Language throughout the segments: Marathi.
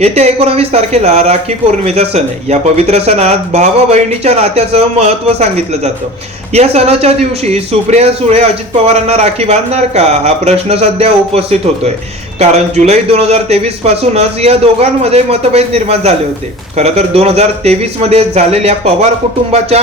येत्या एकोणावीस तारखेला राखी पौर्णिमेचा सण आहे. या पवित्र सणात भावा बहिणीच्या नात्याचं महत्त्व सांगितलं जातं. या सणाच्या दिवशी सुप्रिया सुळे अजित पवारांना राखी बांधणार का? हा प्रश्न सध्या उपस्थित होतोय. कारण जुलै दोन हजार तेवीस पासूनच या दोघांमध्ये मतभेद निर्माण झाले होते. खरं तर दोन हजार तेवीसमध्ये झालेल्या पवार कुटुंबाच्या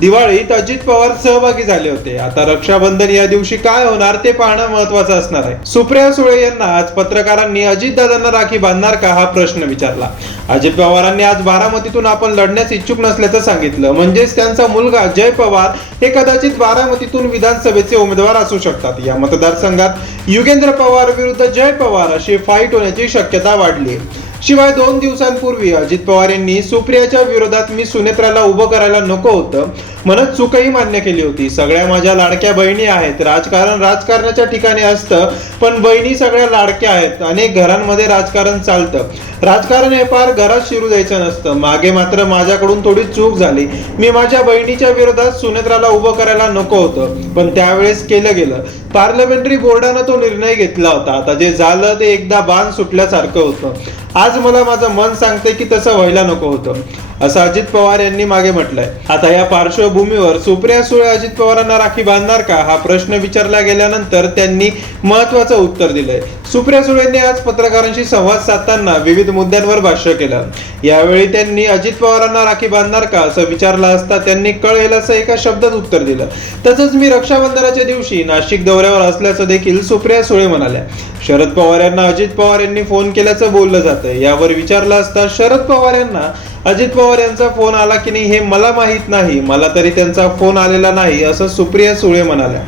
दिवाळीत अजित पवार सहभागी झाले होते. आता रक्षाबंधन या दिवशी काय होणार ते पाहणं महत्वाचं असणार आहे. सुप्रिया सुळे यांना आज पत्रकारांनी अजित दादांना राखी बांधणार का हा प्रश्न विचारला. अजित पवारांनी आज बारामतीतून आपण लढण्यास इच्छुक नसल्याचं सांगितलं. म्हणजेच त्यांचा मुलगा जय पवार हे कदाचित बारामतीतून विधानसभेचे उमेदवार असू शकतात. या मतदारसंघात युगेंद्र पवार विरुद्ध जय पवार अशी फाईट होण्याची शक्यता वाढली शिवाय दोन दिवसांपूर्वी अजित पवार यांनी सुप्रियाच्या विरोधात मी सुनेत्राला उभं करायला नको होतं म्हणत चुकही मान्य केली होती. सगळ्या माझ्या लाडक्या बहिणी आहेत. राजकारण राजकारणाच्या ठिकाणी असतं पण बहिणी सगळ्या लाडक्या आहेत. अनेक घरांमध्ये राजकारण चालतं. राजकारण हे फार घरात शिरू द्यायचं नसतं. मागे मात्र माझ्याकडून थोडी चूक झाली. मी माझ्या बहिणीच्या विरोधात सुनेत्राला उभं करायला नको होतं पण त्यावेळेस केलं गेलं. पार्लमेंटरी बोर्डानं तो निर्णय घेतला होता. आता जे झालं ते एकदा बाण सुटल्यासारखं होतं. आज मला माझं मन सांगते की तसं व्हायला नको होतं. असं अजित पवार यांनी मागे म्हटलंय. आता या पार्श्वभूमीवर सुप्रिया सुळे अजित पवारांना राखी बांधणार का? हा प्रश्न विचारला गेल्यानंतर त्यांनी महत्वाचं उत्तर दिलंय. सुप्रिया सुळेंनी आज पत्रकारांशी संवाद साधताना विविध मुद्द्यांवर भाष्य केलं. यावेळी त्यांनी अजित पवारांना राखी बांधणार का असं विचारलं असता त्यांनी कळेल असं एका शब्दात उत्तर दिलं. तसंच मी रक्षाबंधनाच्या दिवशी नाशिक दौऱ्यावर असल्याचं देखील सुप्रिया सुळे म्हणाल्या. शरद पवार यांना अजित पवार यांनी फोन केल्याचं बोललं जातं यावर विचारलं असता शरद पवार यांना अजित पवार यांचा फोन आला की नाही हे मला माहीत नाही. मला तरी त्यांचा फोन आलेला नाही असं सुप्रिया सुळे म्हणाल्या.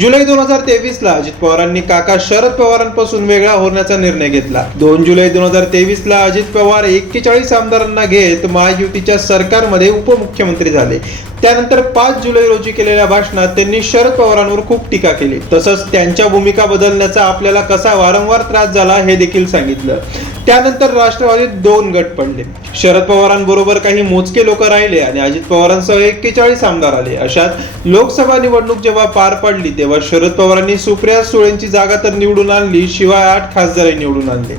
जुलै दोन हजार तेवीस ला अजित पवारांनी काका शरद पवारांपासून वेगळा होण्याचा निर्णय घेतला. दोन जुलै दोन हजार तेवीस ला अजित पवार एक्केचाळीस आमदारांना घेत महायुतीच्या सरकारमध्ये उपमुख्यमंत्री झाले. त्यानंतर पाच जुलै रोजी केलेल्या भाषणात त्यांनी शरद पवारांवर खूप टीका केली. तसंच त्यांच्या भूमिका बदलण्याचा आपल्याला कसा वारंवार त्रास झाला हे देखील सांगितलं. त्यानंतर राष्ट्रवादीत दोन गट पडले. शरद पवारांबरोबर काही मोजके लोक राहिले आणि अजित पवारांसह एक्केचाळीस आमदार आले. अशात लोकसभा निवडणूक जेव्हा पार पडली तेव्हा शरद पवारांनी सुप्रिया सुळेंची जागा तर निवडून आणली शिवाय आठ खासदारही निवडून आणले.